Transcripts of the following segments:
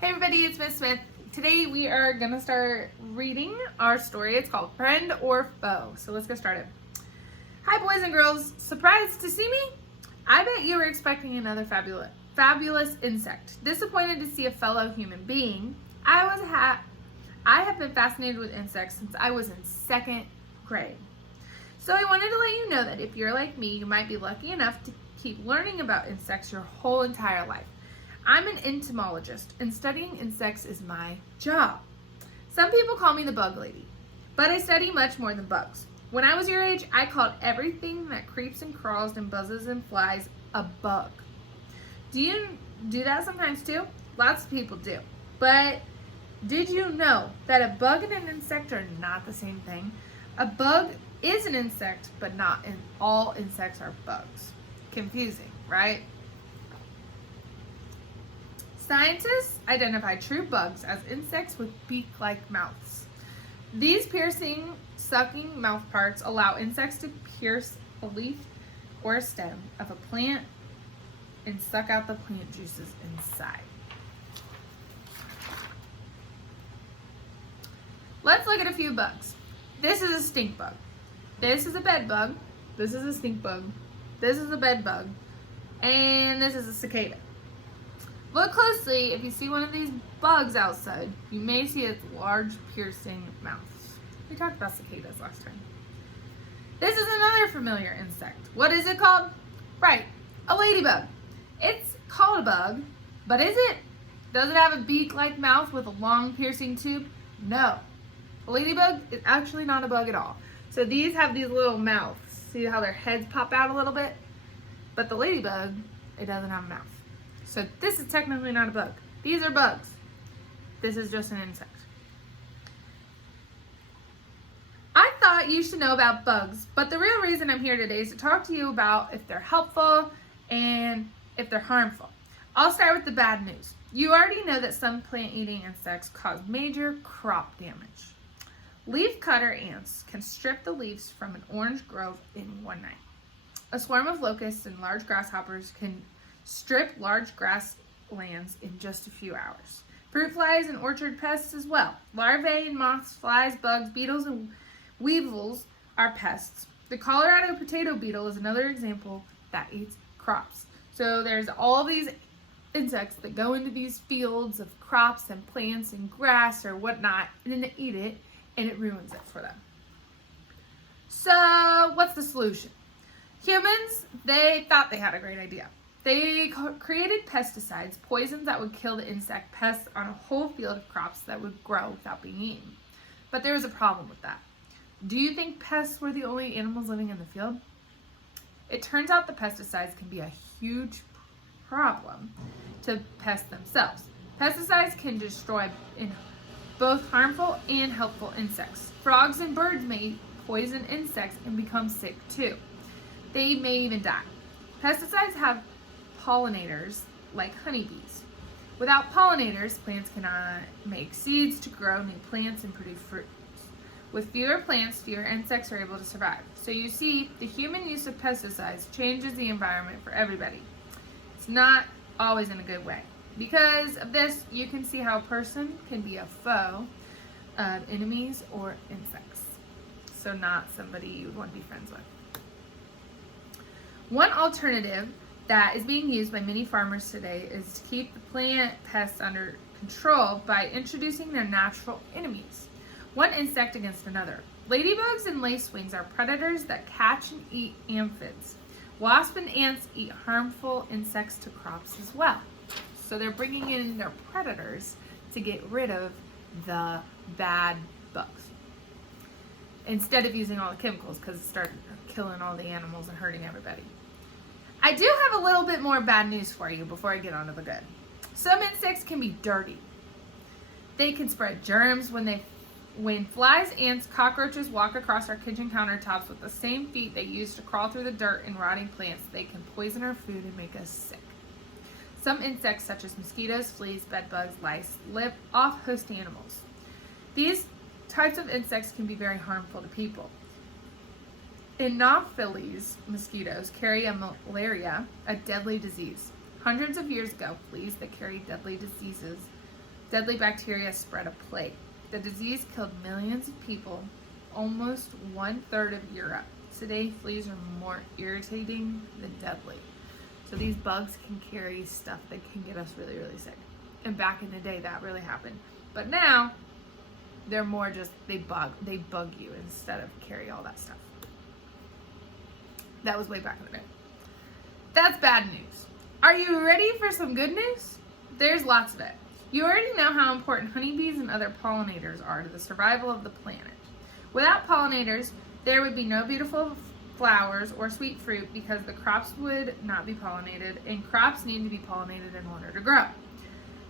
Hey everybody, it's Miss Smith. Today we are going to start reading our story. It's called Friend or Foe. So let's get started. Hi boys and girls, surprised to see me? I bet you were expecting another fabulous insect. Disappointed to see a fellow human being. I have been fascinated with insects since I was in second grade. So I wanted to let you know that if you're like me, you might be lucky enough to keep learning about insects your whole entire life. I'm an entomologist, and studying insects is my job. Some people call me the bug lady, but I study much more than bugs. When I was your age, I called everything that creeps and crawls and buzzes and flies a bug. Do you do that sometimes too? Lots of people do. But did you know that a bug and an insect are not the same thing? A bug is an insect, but not all insects are bugs. Confusing, right? Scientists identify true bugs as insects with beak-like mouths. These piercing, sucking mouth parts allow insects to pierce a leaf or a stem of a plant and suck out the plant juices inside. Let's look at a few bugs. This is a stink bug. This is a bed bug. This is a stink bug. This is a bed bug. And this is a cicada. Look closely. If you see one of these bugs outside, you may see its large piercing mouth. We talked about cicadas last time. This is another familiar insect. What is it called? Right, a ladybug. It's called a bug, but is it? Does it have a beak-like mouth with a long piercing tube? No. A ladybug is actually not a bug at all. So these have these little mouths. See how their heads pop out a little bit? But the ladybug, it doesn't have a mouth. So this is technically not a bug. These are bugs. This is just an insect. I thought you should know about bugs, but the real reason I'm here today is to talk to you about if they're helpful and if they're harmful. I'll start with the bad news. You already know that some plant-eating insects cause major crop damage. Leafcutter ants can strip the leaves from an orange grove in one night. A swarm of locusts and large grasshoppers can strip large grasslands in just a few hours. Fruit flies and orchard pests as well. Larvae, moths, flies, bugs, beetles, and weevils are pests. The Colorado potato beetle is another example that eats crops. So there's all these insects that go into these fields of crops and plants and grass or whatnot, and then they eat it, and it ruins it for them. So what's the solution? Humans, they thought they had a great idea. They created pesticides, poisons that would kill the insect pests on a whole field of crops that would grow without being eaten. But there was a problem with that. Do you think pests were the only animals living in the field? It turns out the pesticides can be a huge problem to pests themselves. Pesticides can destroy both harmful and helpful insects. Frogs and birds may poison insects and become sick too. They may even die. Pesticides have pollinators like honeybees. Without pollinators, plants cannot make seeds to grow new plants and produce fruits. With fewer plants, fewer insects are able to survive. So you see, the human use of pesticides changes the environment for everybody. It's not always in a good way. Because of this, you can see how a person can be a foe of enemies or insects. So not somebody you would want to be friends with. One alternative that is being used by many farmers today is to keep the plant pests under control by introducing their natural enemies, one insect against another. Ladybugs and lacewings are predators that catch and eat aphids. Wasps and ants eat harmful insects to crops as well. So they're bringing in their predators to get rid of the bad bugs instead of using all the chemicals, because it started killing all the animals and hurting everybody. I do have a little bit more bad news for you before I get on to the good. Some insects can be dirty. They can spread germs when flies, ants, cockroaches walk across our kitchen countertops with the same feet they use to crawl through the dirt and rotting plants. They can poison our food and make us sick. Some insects, such as mosquitoes, fleas, bedbugs, lice, live off host animals. These types of insects can be very harmful to people. Anopheles mosquitoes carry malaria, a deadly disease. Hundreds of years ago, fleas that carry deadly diseases Deadly bacteria spread a plague. The disease killed millions of people, almost 1/3 of Europe. Today, fleas are more irritating than deadly. So these bugs can carry stuff that can get us really, really sick. And back in the day, that really happened. But now, they're more just, they bug you instead of carry all that stuff. That was way back in the day. That's bad news. Are you ready for some good news? There's lots of it. You already know how important honeybees and other pollinators are to the survival of the planet. Without pollinators, there would be no beautiful flowers or sweet fruit because the crops would not be pollinated, and crops need to be pollinated in order to grow.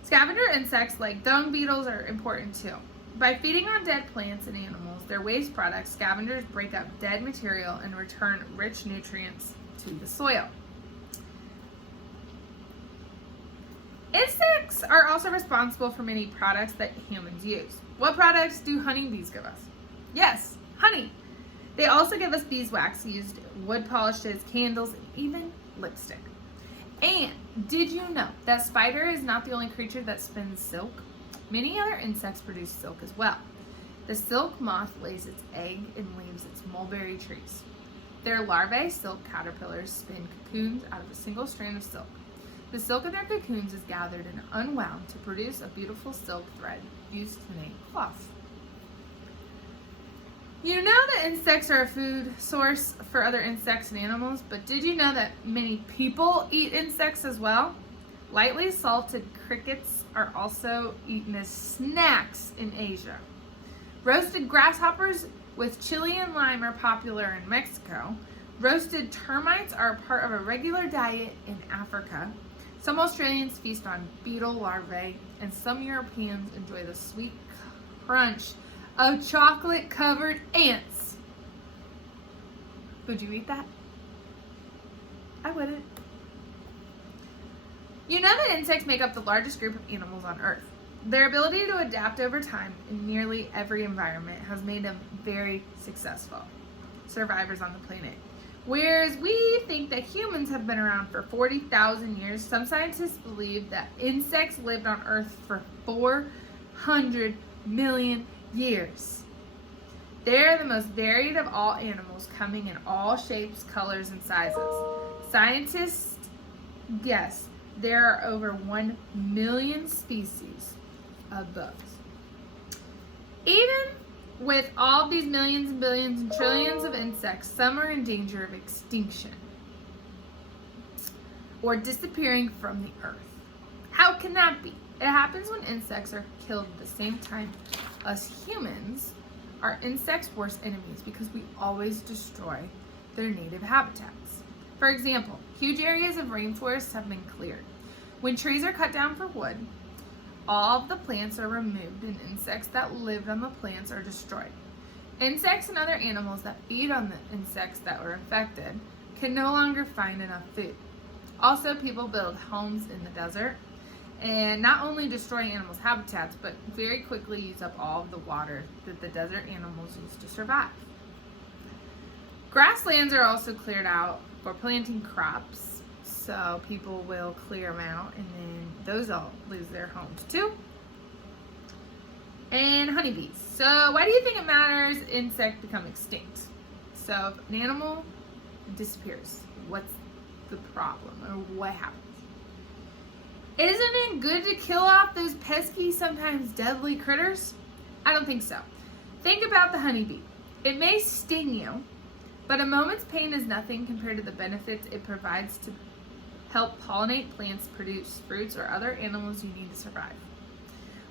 Scavenger insects like dung beetles are important too. By feeding on dead plants and animals, their waste products, scavengers break up dead material and return rich nutrients to the soil. Insects are also responsible for many products that humans use. What products do honeybees give us? Yes, honey. They also give us beeswax used, wood polishes, candles, and even lipstick. And did you know that spider is not the only creature that spins silk? Many other insects produce silk as well. The silk moth lays its egg and leaves its mulberry trees. Their larvae, silk caterpillars, spin cocoons out of a single strand of silk. The silk in their cocoons is gathered and unwound to produce a beautiful silk thread used to make cloth. You know that insects are a food source for other insects and animals, but did you know that many people eat insects as well? Lightly salted crickets are also eaten as snacks in Asia. Roasted grasshoppers with chili and lime are popular in Mexico. Roasted termites are part of a regular diet in Africa. Some Australians feast on beetle larvae, and some Europeans enjoy the sweet crunch of chocolate-covered ants. Would you eat that? I wouldn't. You know that insects make up the largest group of animals on Earth. Their ability to adapt over time in nearly every environment has made them very successful survivors on the planet. Whereas we think that humans have been around for 40,000 years, some scientists believe that insects lived on Earth for 400 million years. They're the most varied of all animals, coming in all shapes, colors, and sizes. Scientists guess there are over 1 million species of bugs. Even with all these millions and billions and trillions of insects, some are in danger of extinction or disappearing from the earth. How can that be? It happens when insects are killed at the same time as humans. Are insects' worst enemies because we always destroy their native habitats. For example, huge areas of rainforests have been cleared. When trees are cut down for wood, all of the plants are removed and insects that lived on the plants are destroyed. Insects and other animals that feed on the insects that were infected can no longer find enough food. Also, people build homes in the desert and not only destroy animals' habitats, but very quickly use up all of the water that the desert animals use to survive. Grasslands are also cleared out for planting crops, so people will clear them out, and then those all lose their homes too. And honeybees. So why do you think it matters insects become extinct? So if an animal disappears, what's the problem, or what happens? Isn't it good to kill off those pesky, sometimes deadly critters? I don't think so. Think about the honeybee. It may sting you, but a moment's pain is nothing compared to the benefits it provides to help pollinate plants, produce fruits, or other animals you need to survive.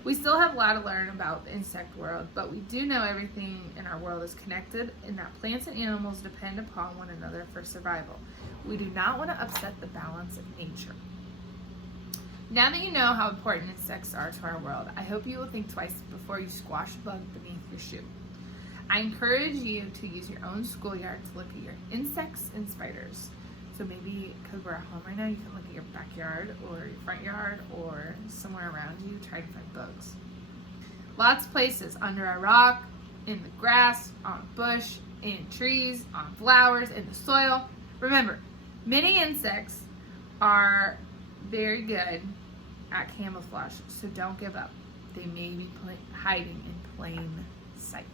We still have a lot to learn about the insect world, but we do know everything in our world is connected and that plants and animals depend upon one another for survival. We do not want to upset the balance of nature. Now that you know how important insects are to our world, I hope you will think twice before you squash a bug beneath your shoe. I encourage you to use your own schoolyard to look at your insects and spiders. So maybe, because we're at home right now, you can look at your backyard or your front yard or somewhere around you, try to find bugs. Lots of places, under a rock, in the grass, on a bush, in trees, on flowers, in the soil. Remember, many insects are very good at camouflage, so don't give up. they may be hiding in plain sight.